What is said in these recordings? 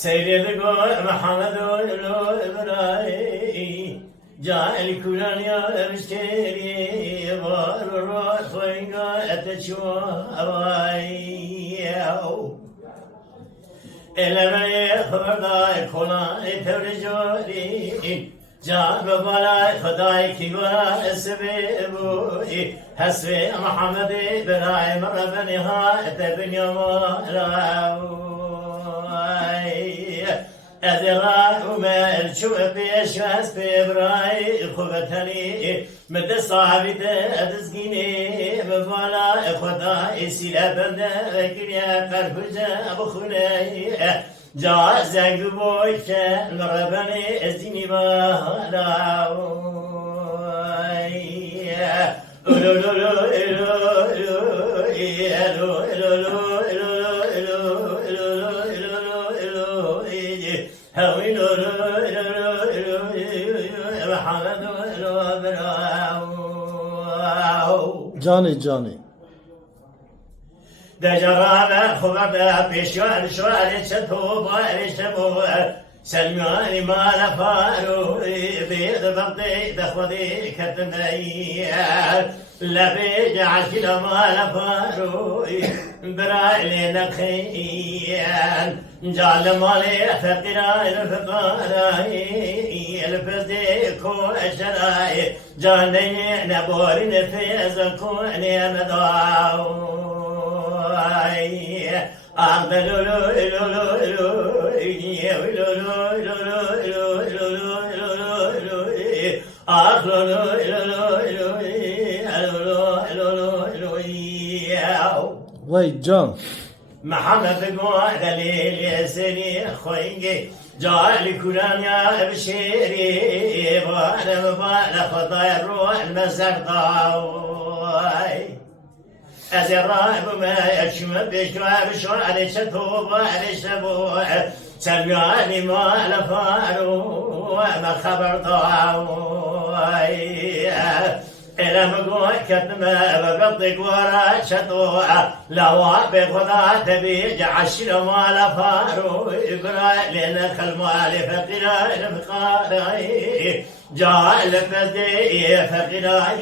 سيدك محمد الإبراهيم جاء الكلان يا مشتري والروح وينقى أتشوى إلا من يخبر داي كلان ترجولي جاء ببلاي خداي كيوا السبيبوي حسبي محمد إبراهيم ربني هات بن يوم أذرع ومال شو بيش واس ببراي خبتني مد صعبت أدزقيني بفلا خدا إسيلا بنده كريا قربجة بخناي جا زنگ بوش مربني أزيني بهلا جاني جاني دجران خبر بشوار شوار شتو بارشمو سلماني ما لفارو بيد بغدي دخودي كتمي لبيج عشل ما لفارو براي لنخيل جعل مالي فقراء الفقراء الفزي كو الشراي جاني نبوري نفيز كوني مدعو وي جان محمد قوة دليل يسري خوينجي جعل كلان يا بشيري وانا مبالا خطايا الروح المسرطاوي أزرائب ما يشمل بشوار شوار شتوب شبوع سلماني ما لفارو ما خبر ضاوي إلى مقوى كتمة بقضي ورا شطوع لوا بخدا تبيج عشر ما لفارو إقرأ لنا خلمال فقراء الفقراء جاء لفدي فقراء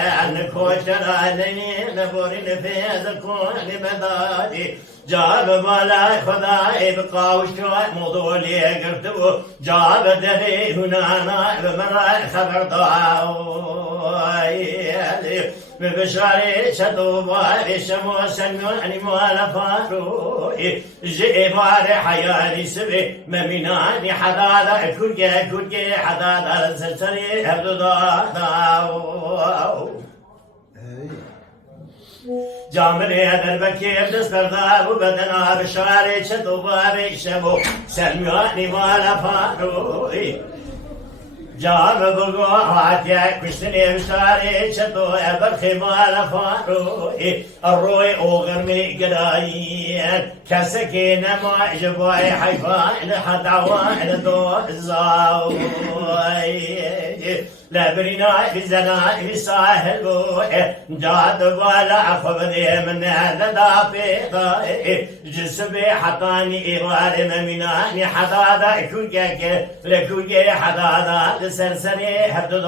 عن كوشراني نبورين في زكون بدادي جاب بلا خداي بقى وشوي موضوعي قرتو جاب دهي هنا نائب مرا خبر ضاوي ببشاري شدوبا شمو سنوني مولا فاروي جيبار حياني سبي ممناني حدادا كرجي حدادا سلسلي هبدو داو جامري هدر بكير دستر دابو بدنا بشاري شدوبا شمو سنوني مولا فاروي جام بقوات يا كشتني بشاري شدو أبرخي مال فاروي الروي أغرمي قرايين كسكين ما جبوي حيفان حد عوان دو الزاوي لبرنا بزنا بساهل بوي جاد بالا خبري من هذا دافي جسبي حطاني إيوار ممناني حدادا كوكاك لكوكي حدادا سرسري حدو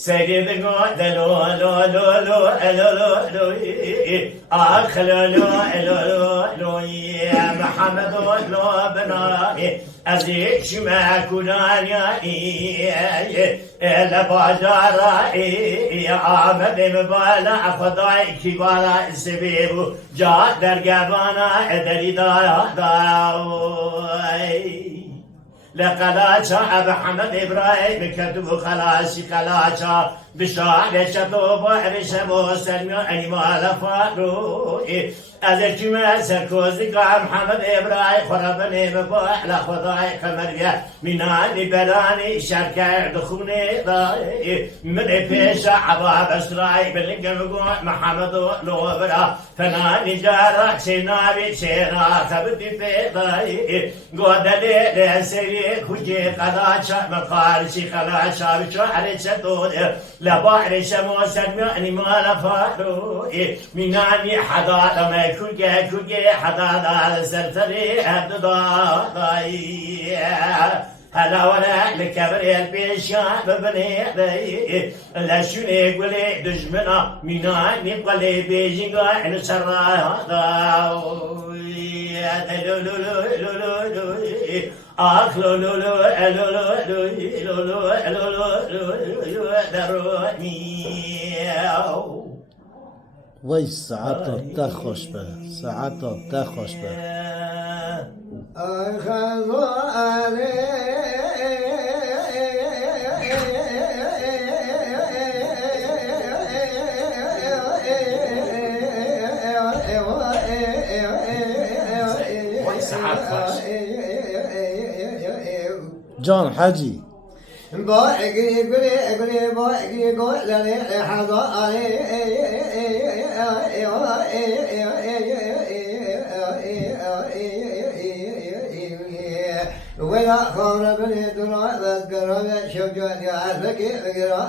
سيدي دلو لو لو لو لو لو أخلو لو لو لو يا محمد لو بناني أزيك شما كناني إلا بجاري يا عمد مبالا خداي كبارا سبيبو جاء درقبانا دلي داوي لقلاشا أبا حمد إبراهيم كتب خلاشي قلاشا بشارة شطوب وعرشة سلمي أنيمال فاروي أذكي ما سركوزي قام محمد إبراهيم خربني ببوح لخضاي خمريا مناني بلاني شركة دخوني ضاي من بيشا عباب أسراي باللقى مقوع محمد لوبرا فناني جارة سيناري سيرا تبدي في ضاي قودلي لسيري كجي قلاشا مقارشي قلاشا بشعر شدود لبعر شموسا معني ما لفاروي مناني حضارة ما كجي حضارة سرتري ضاي هلا ولا لكبري البيشان ببني ذي لا شوني قولي دجمنا مناني قولي بيجي قاعد سراها وای ساعتا تخوش به ساعتا تخوش به جان حجي ولا خون بني دنا ذكر شجاع يعرفك اقرا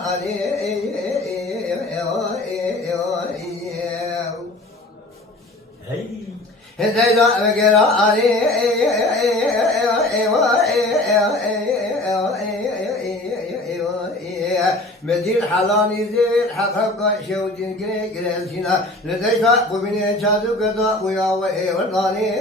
هذا اقرا مدير حلاني زير حقق شوتين كريسينا لديك قبني جادو كذا ويا ويرناني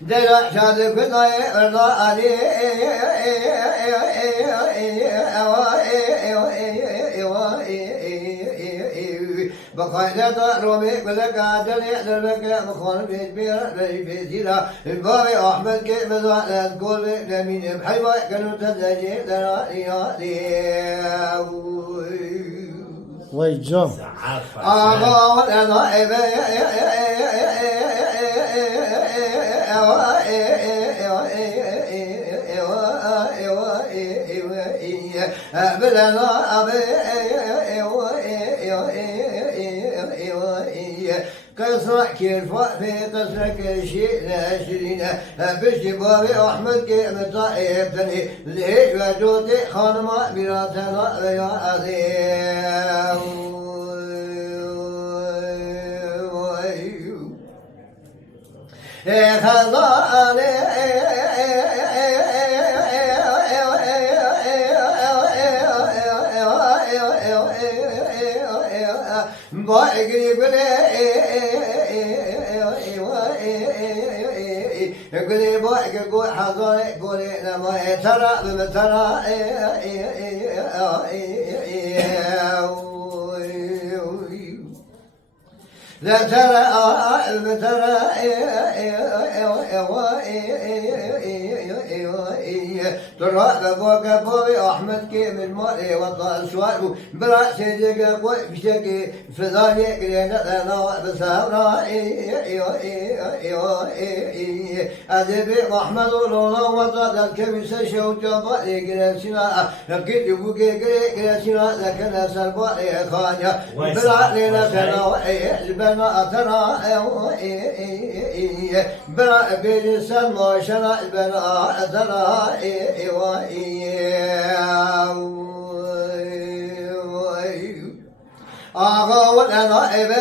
دلا جادو كذا ويرناني بقاعدة رومي بلك عدل يحضرك مخون بيت بيتيرا الباري أحمد كي مزاح تقول لمين بحيوة كانوا تدجي درائي وای جان آغا والأضائب قصرك يرفع في قصرك شيء ناشرين بجبابي أحمد كي مطائب تني ليش وجودي خانما براتنا ويا عظيم خضاني باقي قولي باقي قول حضاري قولي لما ترى بمترى لا ترى المترى ترى بابا بابي احمد كي من مالي وطال سوالو برا سيدك قوي بشكي فضاني كرينا انا بسامرا ادبي احمد لولا وطال الكبس شوجا بالي كريسنا لقيت بوكي كريسنا لكن سربالي خانيا برا لنا كنا بنا ترى بنا بلسان ما شنا بنا ترى آغا والأنائب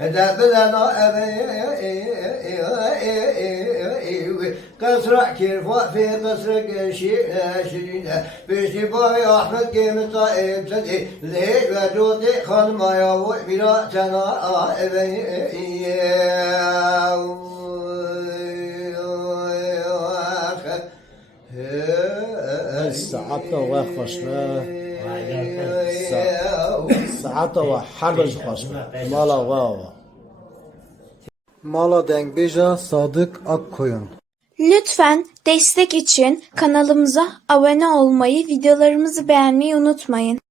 دبلنا قصرك كيرفع في قصرك شيء ناشرين بشبابي أحمد كي مطائب تدي ليك وجودي خان ما يوي بلا تنا وای ساعت و خوش به ساعت و هر دوش خوش به مالا و Mala Dengbej'a Sadık Akkoyun. Lütfen destek için kanalımıza abone olmayı, videolarımızı beğenmeyi unutmayın.